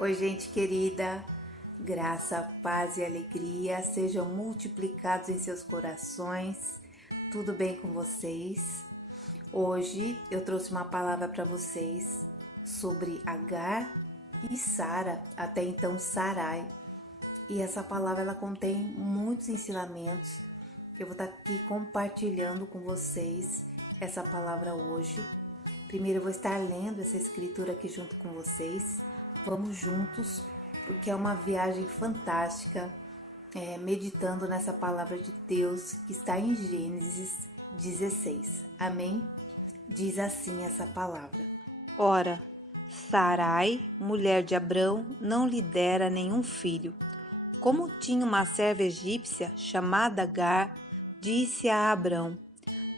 Oi, gente querida, graça, paz e alegria sejam multiplicados em seus corações. Tudo bem com vocês? Hoje eu trouxe uma palavra para vocês sobre Agar e Sara, até então Sarai. E essa palavra ela contém muitos ensinamentos. Eu vou estar aqui compartilhando com vocês essa palavra hoje. Primeiro eu vou estar lendo essa escritura aqui junto com vocês. Vamos juntos, porque é uma viagem fantástica, meditando nessa palavra de Deus que está em Gênesis 16. Amém? Diz assim essa palavra. Ora, Sarai, mulher de Abrão, não lhe dera nenhum filho. Como tinha uma serva egípcia chamada Agar, disse a Abrão: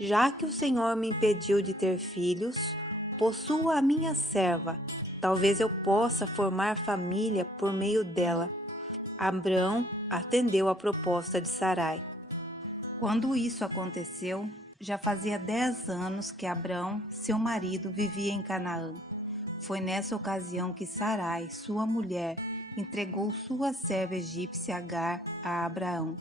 já que o Senhor me impediu de ter filhos, possua a minha serva. Talvez eu possa formar família por meio dela. Abrão atendeu à proposta de Sarai. Quando isso aconteceu, já fazia 10 anos que Abrão, seu marido, vivia em Canaã. Foi nessa ocasião que Sarai, sua mulher, entregou sua serva egípcia Agar a Abraão.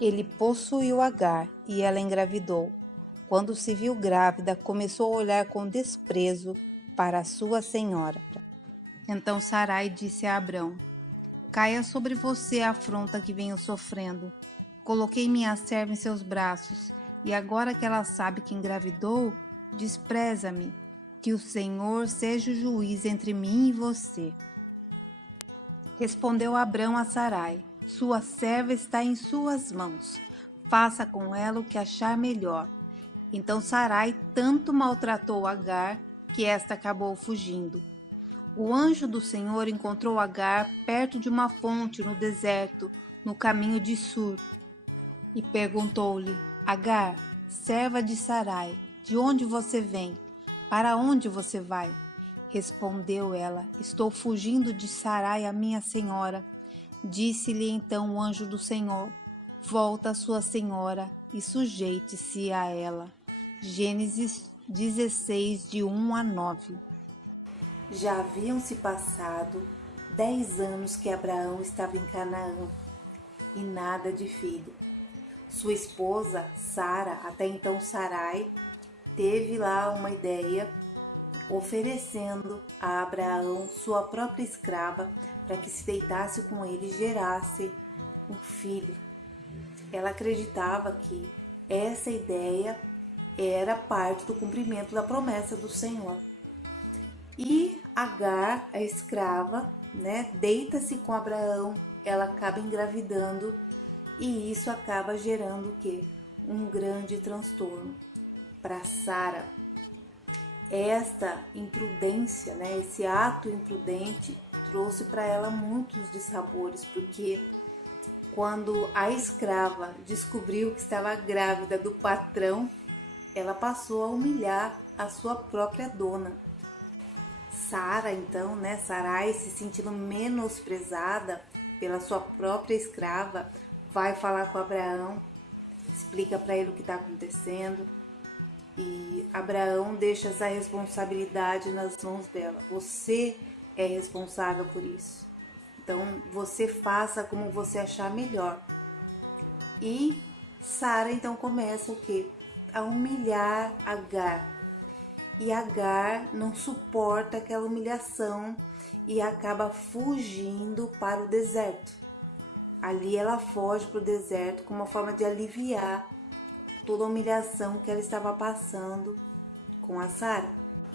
Ele possuiu Agar e ela engravidou. Quando se viu grávida, começou a olhar com desprezo para sua senhora. Então Sarai disse a Abrão: caia sobre você a afronta que venho sofrendo. Coloquei minha serva em seus braços, e agora que ela sabe que engravidou, despreza-me. Que o Senhor seja o juiz entre mim e você. Respondeu Abrão a Sarai: sua serva está em suas mãos. Faça com ela o que achar melhor. Então Sarai tanto maltratou Agar que esta acabou fugindo. O anjo do Senhor encontrou Agar perto de uma fonte no deserto, no caminho de Sur, e perguntou-lhe: Agar, serva de Sarai, de onde você vem? Para onde você vai? Respondeu ela: estou fugindo de Sarai, a minha senhora. Disse-lhe então o anjo do Senhor: volta a sua senhora e sujeite-se a ela. Gênesis 16, de 1 a 9. Já haviam se passado 10 anos que Abraão estava em Canaã e nada de filho. Sua esposa, Sara, até então Sarai, teve lá uma ideia oferecendo a Abraão sua própria escrava para que se deitasse com ele e gerasse um filho. Ela acreditava que essa ideia era parte do cumprimento da promessa do Senhor. E Agar, a escrava, deita-se com Abraão, ela acaba engravidando e isso acaba gerando o quê? Um grande transtorno para Sara. Esta imprudência, esse ato imprudente trouxe para ela muitos dissabores, porque quando a escrava descobriu que estava grávida do patrão, ela passou a humilhar a sua própria dona. Sara, então, Sarai, se sentindo menosprezada pela sua própria escrava, vai falar com Abraão, explica para ele o que está acontecendo. E Abraão deixa essa responsabilidade nas mãos dela. Você é responsável por isso. Então, você faça como você achar melhor. E Sara, então, começa o quê? A humilhar Agar. E Agar não suporta aquela humilhação e acaba fugindo para o deserto. Ali ela foge para o deserto como uma forma de aliviar toda a humilhação que ela estava passando com a Sara.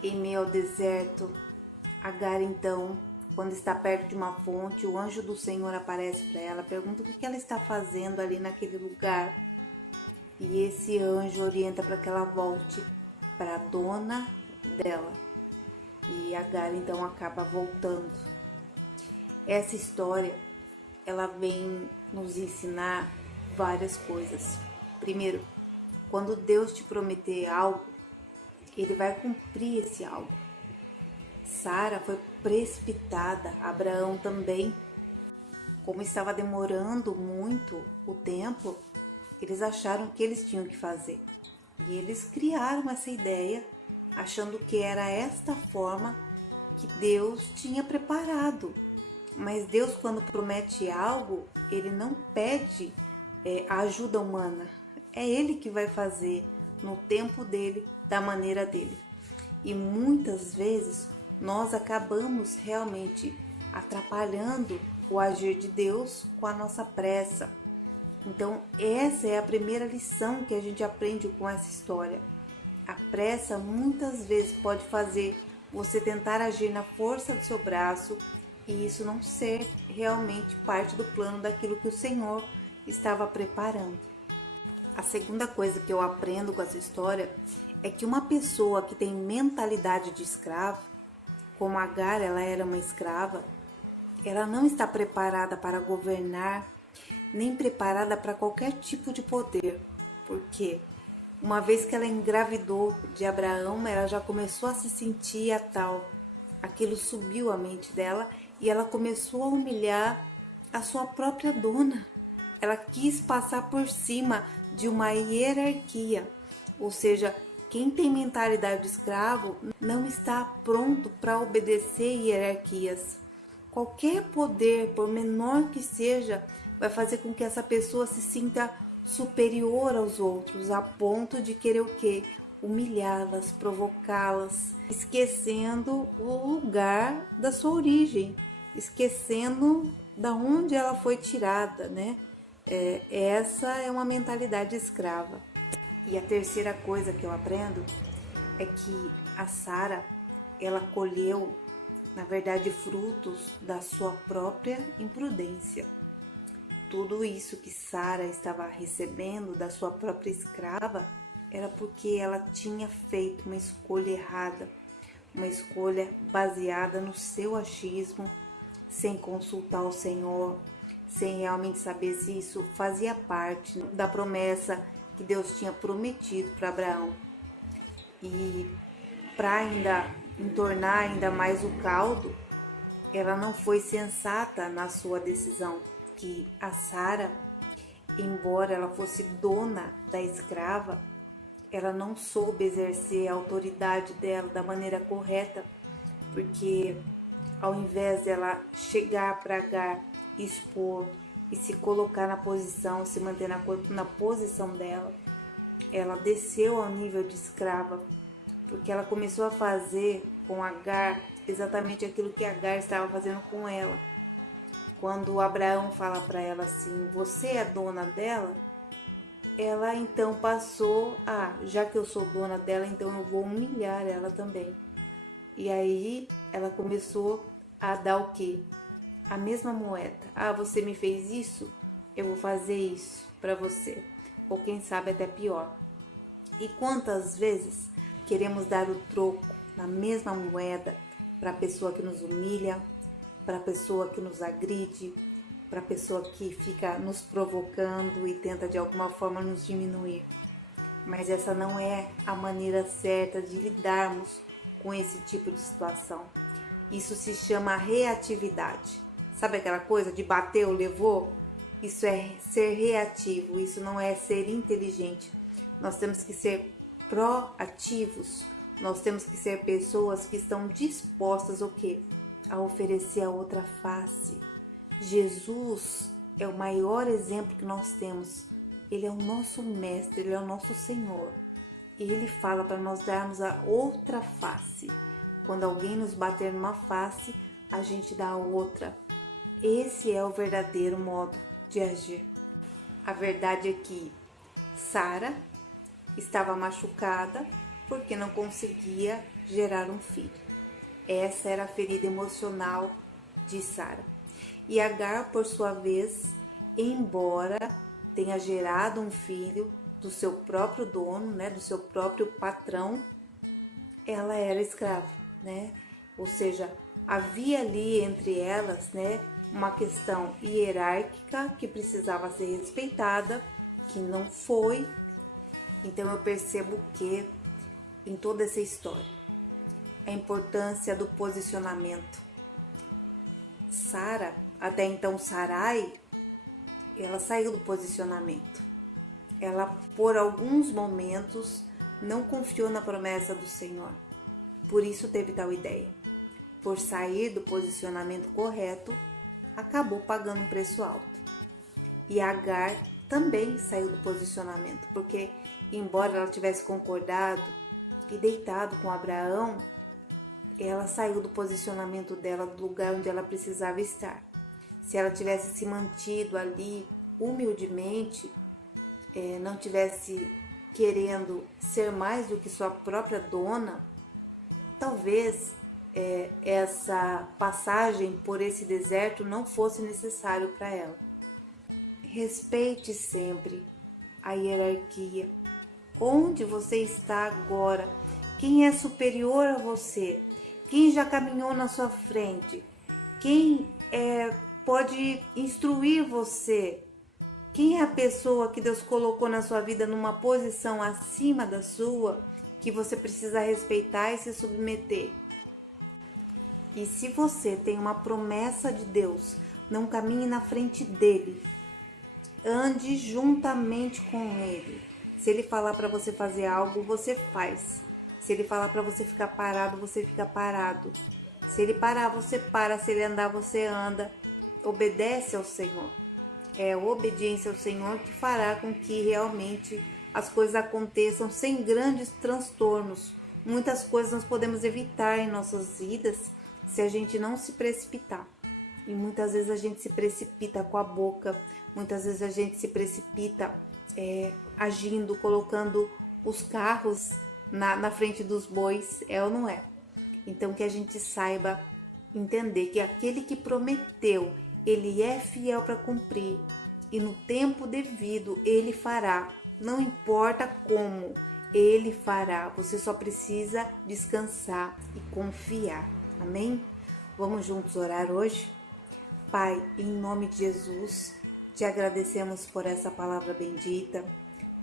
Em meio ao deserto, Agar então, quando está perto de uma fonte, o anjo do Senhor aparece para ela, pergunta o que ela está fazendo ali naquele lugar. E esse anjo orienta para que ela volte para a dona dela. E Agar então acaba voltando. Essa história, ela vem nos ensinar várias coisas. Primeiro, quando Deus te prometer algo, Ele vai cumprir esse algo. Sara foi precipitada, Abraão também. Como estava demorando muito o tempo, eles acharam que eles tinham que fazer. E eles criaram essa ideia, achando que era esta forma que Deus tinha preparado. Mas Deus, quando promete algo, Ele não pede a ajuda humana. É Ele que vai fazer no tempo dele, da maneira dele. E muitas vezes nós acabamos realmente atrapalhando o agir de Deus com a nossa pressa. Então, essa é a primeira lição que a gente aprende com essa história. A pressa muitas vezes pode fazer você tentar agir na força do seu braço e isso não ser realmente parte do plano daquilo que o Senhor estava preparando. A segunda coisa que eu aprendo com essa história é que uma pessoa que tem mentalidade de escravo, como Agar, ela era uma escrava, ela não está preparada para governar, nem preparada para qualquer tipo de poder. Porque uma vez que ela engravidou de Abraão, ela já começou a se sentir a tal. Aquilo subiu à mente dela e ela começou a humilhar a sua própria dona. Ela quis passar por cima de uma hierarquia, ou seja, quem tem mentalidade de escravo não está pronto para obedecer hierarquias. Qualquer poder, por menor que seja, vai fazer com que essa pessoa se sinta superior aos outros, a ponto de querer o quê? Humilhá-las, provocá-las, esquecendo o lugar da sua origem, esquecendo da onde ela foi tirada, né? Essa é uma mentalidade escrava. E a terceira coisa que eu aprendo é que a Sara, ela colheu, na verdade, frutos da sua própria imprudência. Tudo isso que Sara estava recebendo da sua própria escrava era porque ela tinha feito uma escolha errada, uma escolha baseada no seu achismo, sem consultar o Senhor, sem realmente saber se isso fazia parte da promessa que Deus tinha prometido para Abraão. E para ainda entornar ainda mais o caldo, ela não foi sensata na sua decisão, que a Sara, embora ela fosse dona da escrava, ela não soube exercer a autoridade dela da maneira correta, porque ao invés dela chegar para Agar, expor e se colocar na posição, se manter na posição dela, ela desceu ao nível de escrava, porque ela começou a fazer com Agar exatamente aquilo que Agar estava fazendo com ela. Quando Abraão fala para ela assim, você é dona dela, ela então passou, já que eu sou dona dela, então eu vou humilhar ela também. E aí ela começou a dar o quê? A mesma moeda. Você me fez isso? Eu vou fazer isso para você. Ou quem sabe até pior. E quantas vezes queremos dar o troco na mesma moeda para a pessoa que nos humilha, para a pessoa que nos agride, para a pessoa que fica nos provocando e tenta de alguma forma nos diminuir. Mas essa não é a maneira certa de lidarmos com esse tipo de situação. Isso se chama reatividade. Sabe aquela coisa de bateu, levou? Isso é ser reativo, isso não é ser inteligente. Nós temos que ser proativos, nós temos que ser pessoas que estão dispostas o quê? A oferecer a outra face. Jesus é o maior exemplo que nós temos. Ele é o nosso mestre, ele é o nosso Senhor. E ele fala para nós darmos a outra face. Quando alguém nos bater numa face, a gente dá a outra. Esse é o verdadeiro modo de agir. A verdade é que Sara estava machucada porque não conseguia gerar um filho. Essa era a ferida emocional de Sara. E Agar, por sua vez, embora tenha gerado um filho do seu próprio dono, né, do seu próprio patrão, ela era escrava, né? Ou seja, havia ali entre elas, né, uma questão hierárquica que precisava ser respeitada, que não foi. Então eu percebo que em toda essa história a importância do posicionamento. Sara, até então Sarai, ela saiu do posicionamento. Ela, por alguns momentos, não confiou na promessa do Senhor. Por isso teve tal ideia. por sair do posicionamento correto, acabou pagando um preço alto. E Agar também saiu do posicionamento, porque embora ela tivesse concordado e deitado com Abraão, ela saiu do posicionamento dela, do lugar onde ela precisava estar. Se ela tivesse se mantido ali humildemente, não tivesse querendo ser mais do que sua própria dona, talvez essa passagem por esse deserto não fosse necessário para ela. Respeite sempre a hierarquia. Onde você está agora? Quem é superior a você? Quem já caminhou na sua frente? Quem pode instruir você? Quem é a pessoa que Deus colocou na sua vida numa posição acima da sua, que você precisa respeitar e se submeter? E se você tem uma promessa de Deus, não caminhe na frente dele. Ande juntamente com ele. Se ele falar para você fazer algo, você faz. Se ele falar para você ficar parado, você fica parado. Se ele parar, você para. Se ele andar, você anda. Obedece ao Senhor. É a obediência ao Senhor que fará com que realmente as coisas aconteçam sem grandes transtornos. Muitas coisas nós podemos evitar em nossas vidas se a gente não se precipitar. E muitas vezes a gente se precipita com a boca, muitas vezes a gente se precipita agindo, colocando os carros na frente dos bois, ou não é? Então que a gente saiba entender que aquele que prometeu, ele é fiel para cumprir e no tempo devido ele fará. Não importa como, ele fará. Você só precisa descansar e confiar. Amém? Vamos juntos orar hoje? Pai, em nome de Jesus, te agradecemos por essa palavra bendita.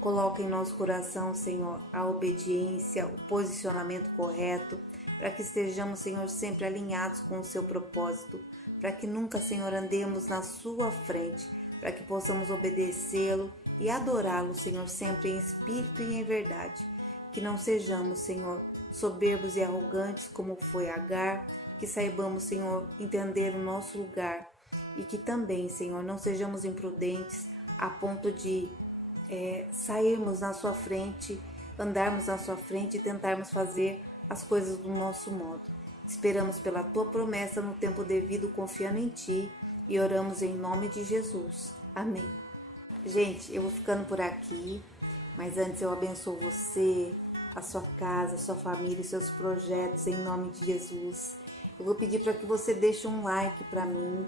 Coloca em nosso coração, Senhor, a obediência, o posicionamento correto, para que estejamos, Senhor, sempre alinhados com o seu propósito, para que nunca, Senhor, andemos na sua frente, para que possamos obedecê-lo e adorá-lo, Senhor, sempre em espírito e em verdade. Que não sejamos, Senhor, soberbos e arrogantes como foi Agar, que saibamos, Senhor, entender o nosso lugar e que também, Senhor, não sejamos imprudentes a ponto de sairmos na sua frente, andarmos na sua frente e tentarmos fazer as coisas do nosso modo. Esperamos pela tua promessa no tempo devido, confiando em ti e oramos em nome de Jesus. Amém. Gente, eu vou ficando por aqui, mas antes eu abençoo você, a sua casa, a sua família e seus projetos em nome de Jesus. Eu vou pedir para que você deixe um like para mim,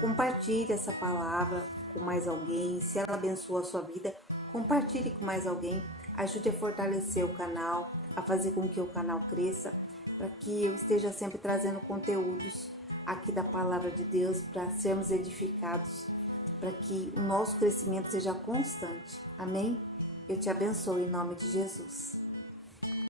compartilhe essa palavra com mais alguém. Se ela abençoa a sua vida, compartilhe com mais alguém. Ajude a fortalecer o canal, a fazer com que o canal cresça, para que eu esteja sempre trazendo conteúdos aqui da palavra de Deus para sermos edificados, para que o nosso crescimento seja constante. Amém? Eu te abençoo em nome de Jesus.